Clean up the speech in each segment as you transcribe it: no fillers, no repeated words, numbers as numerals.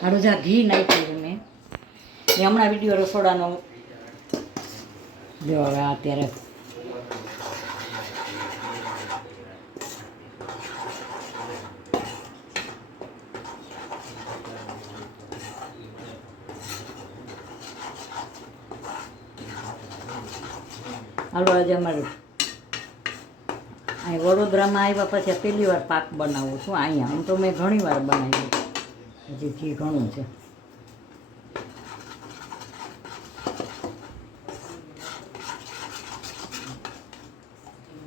હારું જા ઘી નાખ્યું મેં એ હમણાં વિડીયો રસોડાનો જો હવે અત્યારે હાલો આજે અમારે અહીં વડોદરામાં આવ્યા પછી પહેલી વાર પાક બનાવું છું અહીંયા આમ તો મેં ઘણી વાર બનાવ્યું હજી ઘી ઘણું છે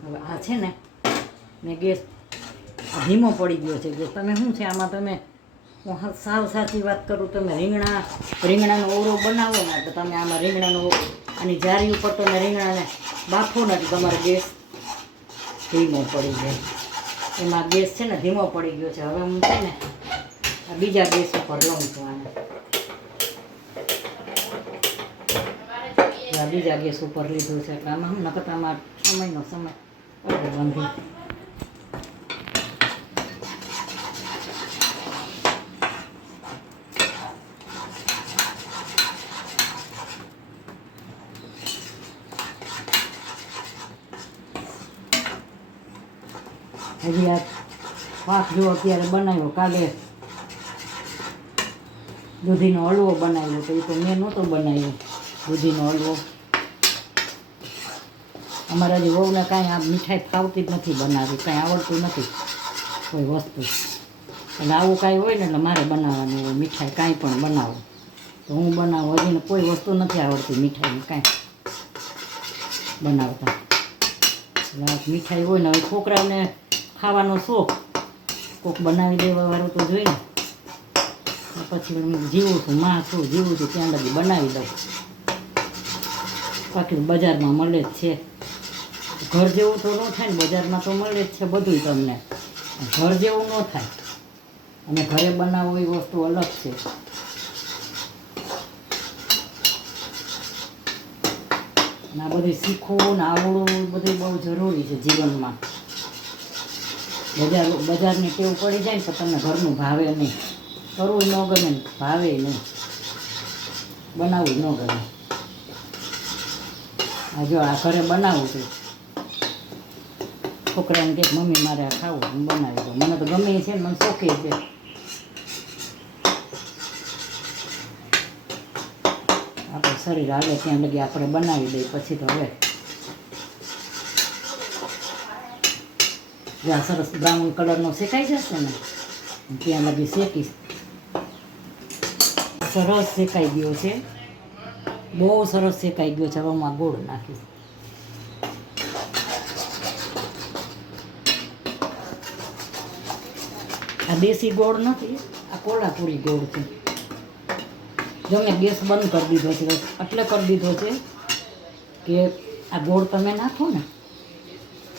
હવે આ છે ને મેં ગેસ ધીમો પડી ગયો છે ગેસ તમે શું છે આમાં તમે હું સાવ સાચી વાત કરું તમે રીંગણાનો ઓરો બનાવો ને તો તમે આમાં રીંગણાનો આની જારી ઉપર તમે રીંગણાને બાફો નથી તમારો ગેસ ધીમો પડી જાય એમાં ગેસ છે ને ધીમો પડી ગયો છે હવે હું છે ને આ બીજા ગેસ ઉપર લઉં છું આને આ બીજા ગેસ ઉપર લીધું છે એટલે આમાં હું નકર આમાં સમયનો સમય બંધી હજી આ પાક જો અત્યારે બનાવ્યો કાલે દૂધીનો હલવો બનાવ્યો તો એ તો મેં નહોતો બનાવ્યો દૂધીનો હલવો અમારા હજી વહુને કાંઈ આ મીઠાઈ ફાવતી જ નથી બનાવી કાંઈ આવડતું નથી કોઈ વસ્તુ એટલે આવું કાંઈ હોય ને એટલે મારે બનાવવાનું હોય મીઠાઈ કાંઈ પણ બનાવો તો હું બનાવું હજીને કોઈ વસ્તુ નથી આવડતી મીઠાઈની કાંઈ બનાવતા એટલે મીઠાઈ હોય ને હવે છોકરાઓને ખાવાનો શોખ કોક બનાવી દેવા વાળું તો જોઈને પછી હું જીવું છું માં છું જીવું છું ત્યાં લગી બનાવી દઉં બાકી બજારમાં મળે જ છે ઘર જેવું તો ન થાય ને બજારમાં તો મળે જ છે બધું તમને ઘર જેવું ન થાય અને ઘરે બનાવો એ વસ્તુ અલગ છે અને આ બધું શીખવું ને આવડવું બધું બહુ જરૂરી છે જીવનમાં બજારની ટેવ પડી જાય ને તો તમને ઘરનું ભાવે નહીં કરવું ન ગમે ને ભાવે નહીં બનાવવું ન ગમે આ જો આ ઘરે બનાવું છું છોકરાને કહે મમ્મી મારે આ ખાવું હું બનાવી દઉં મને તો ગમે છે ને મને શોખે છે આપણે શરીર આવે ત્યાં લગી આપણે બનાવી દઈએ પછી તો હવે જ્યાં સરસ બ્રાઉન કલરનો શેકાઈ જશે ને ત્યાં લગી શેકીશ સરસ શેકાઈ ગયો છે બહુ સરસ શેકાઈ ગયો છે હવે હું ગોળ નાખીશ આ દેશી ગોળ નથી આ કોલ્હાપુરી ગોળ છે જો મેં ગેસ બંધ કરી દીધો છે એટલે કરી દીધો છે કે આ ગોળ તમે નાખો ને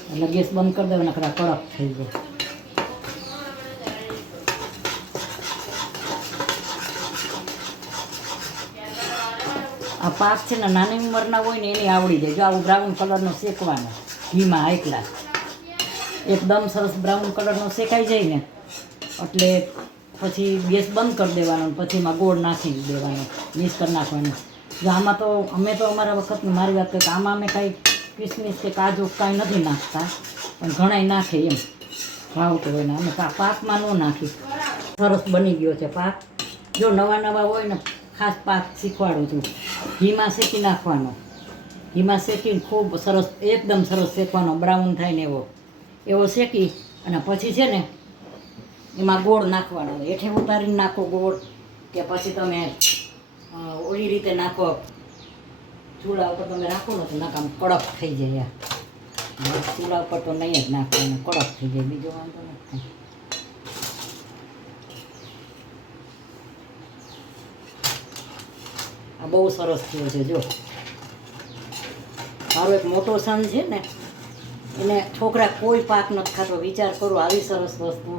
એટલે ગેસ બંધ કરી દેવાના ખરા કડક થઈ જાય આ પાક છે ને નાની ઉંમરના હોય ને એની આવડી જાય જો આવું બ્રાઉન કલરનો શેકવાનો ઘીમાં એકલા એકદમ સરસ બ્રાઉન કલરનો શેકાઈ જાય ને એટલે પછી ગેસ બંધ કરી દેવાનો પછી એમાં ગોળ નાખી દેવાનો મિક્સ કરી નાખવાનું જો આમાં તો અમે તો અમારા વખતની મારી વાત કરીએ કે આમાં અમે કાંઈ કિસમિસ કે કાજુ કાંઈ નથી નાખતા પણ ઘણાય નાખે એમ ભાવતો હોય ને અમે પાકમાં ન નાખી સરસ બની ગયો છે પાક જો નવા નવા હોય ને ખાસ પાક શીખવાડું છું ઘીમાં શેકી નાખવાનો ઘીમાં શેકીને ખૂબ સરસ એકદમ સરસ શેકવાનો બ્રાઉન થાય ને એવો શેકી અને પછી છે ને એમાં ગોળ નાખવાનો હેઠે ઉતારીને નાખો ગોળ કે પછી તમે ઓલી રીતે નાખો ચૂલા ઉપર તમે રાખો ને તો નાકામ કડક થઈ જાય ચૂલા ઉપર તો નહીં જ નાખવાનું કડક થઈ જાય બીજો વાંધો નથી આ બહુ સરસ થયો છે જો મારો એક મોટો સન છે ને એને છોકરા કોઈ પાક નથી ખાતો વિચાર કરો આવી સરસ વસ્તુ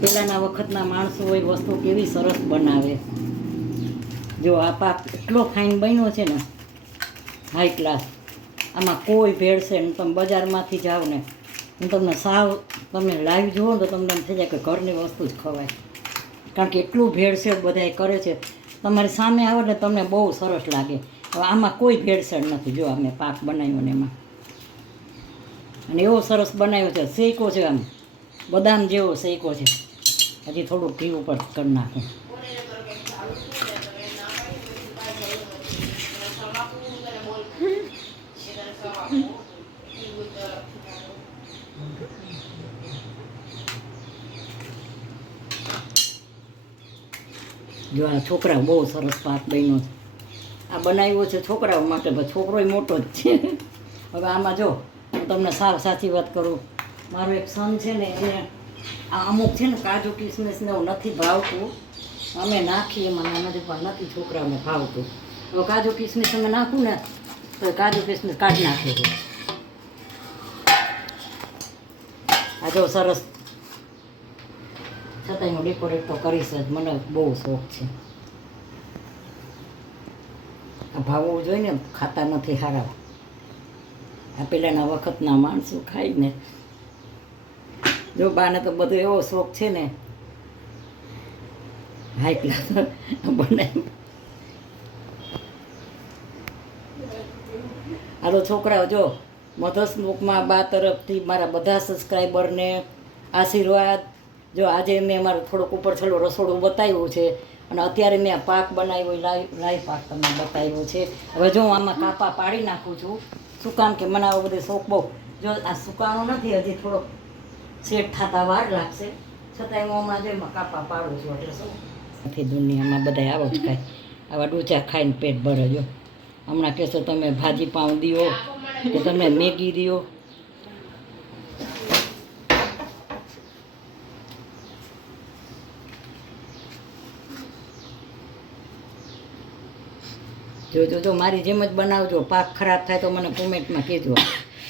પહેલાંના વખતના માણસો હોય વસ્તુ કેવી સરસ બનાવે જો આ પાક એટલો ફાઇન બન્યો છે ને હાઈ ક્લાસ આમાં કોઈ ભેળશે ને તમે બજારમાંથી જાઓ ને હું તમને સાવ તમે લાઈવ જુઓ ને તો તમને એમ થઈ જાય કે ઘરની વસ્તુ જ ખવાય કારણ કે એટલું ભેળસેળ બધાય કરે છે. તમારી સામે આવે ને તમને બહુ સરસ લાગે. હવે આમાં કોઈ ભેળસેળ નથી. જો અમે પાક બનાવ્યો ને એમાં, અને એવો સરસ બનાવ્યો છે. શેકો છે, આમ બદામ જેવો શેકો છે. હજી થોડુંક ઘી ઉપર કરી નાખું. જો આ છોકરા બહુ સરસ પાક બન્યો છે. આ બનાવ્યો છે છોકરાઓ માટે, પણ છોકરોય મોટો જ છે. હવે આમાં જો હું તમને સાવ સાચી વાત કરું, મારો એક સન છે ને એને આ અમુક છે ને કાજુ કિસમિસ ને એવું નથી ભાવતું. અમે નાખીએ એમાં નથી પણ નથી છોકરાઓને ભાવતું. તો કાજુ કિસમિસ અમે નાખું ને તો કાજુ કિસમિસ કાઢી નાખે છે. આ જો સરસ, છતાંય હું ડેકોરેટ તો કરીશ જ, મને બહુ શોખ છે. આ ભાવવું જોઈએ ને, ખાતા નથી હારા. આ પહેલાંના વખતના માણસો ખાઈને, જો બાને તો બધો એવો શોખ છે ને, હાઈ ક્લાસ બનાવી. આ તો છોકરાઓ જો મધર્સ બુકમાં બા તરફથી મારા બધા સબસ્ક્રાઈબરને આશીર્વાદ. જો આજે મેં મારું થોડુંક ઉપર છેલ્લું રસોડું બતાવ્યું છે, અને અત્યારે મેં આ પાક બનાવ્યો, લાઈવ પાક તમને બતાવ્યો છે. હવે જો હું આમાં કાપા પાડી નાખું છું. શું કામ કે મને આવો બધો શોખ બહુ. જો આ સુકાણો નથી, હજી થોડોક સેટ થતા વાર લાગશે, છતાંય હું હમણાં જો એમાં કાપા પાડું છું. એટલે શું નથી, દુનિયામાં બધા આવો જ ખાય, આવા ડૂચા ખાઈને પેટ ભરે. જો હમણાં કહેશો તમે ભાજી પાઉં દો કે તમે મેગી દો. જો મારી જેમ જ બનાવજો. પાક ખરાબ થાય તો મને કોમેન્ટમાં કહેજો.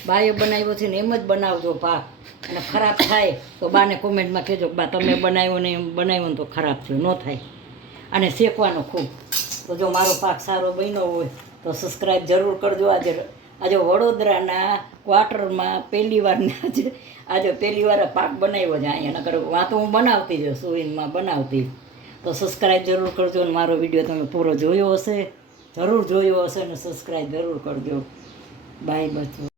બાએ બનાવ્યો છે ને એમ જ બનાવજો પાક, અને ખરાબ થાય તો બાને કોમેન્ટમાં કહેજો બા તમે બનાવ્યો ને એમ બનાવ્યો ને તો ખરાબ થયો, ન થાય. અને શેકવાનો ખૂબ. તો જો મારો પાક સારો બન્યો હોય તો સબસ્ક્રાઈબ જરૂર કરજો. આજે વડોદરાના ક્વાર્ટરમાં પહેલી વાર પહેલી વાર પાક બનાવ્યો છે અહીંયા. નકર વાતો હું બનાવતી જ સુઈનમાં બનાવતી. તો સબસ્ક્રાઈબ જરૂર કરજો. અને મારો વિડીયો તમે પૂરો જોયો હશે, જરૂર જોયો હશે, ને સબસ્ક્રાઈબ જરૂર કરજો. બાય બચ્ચો.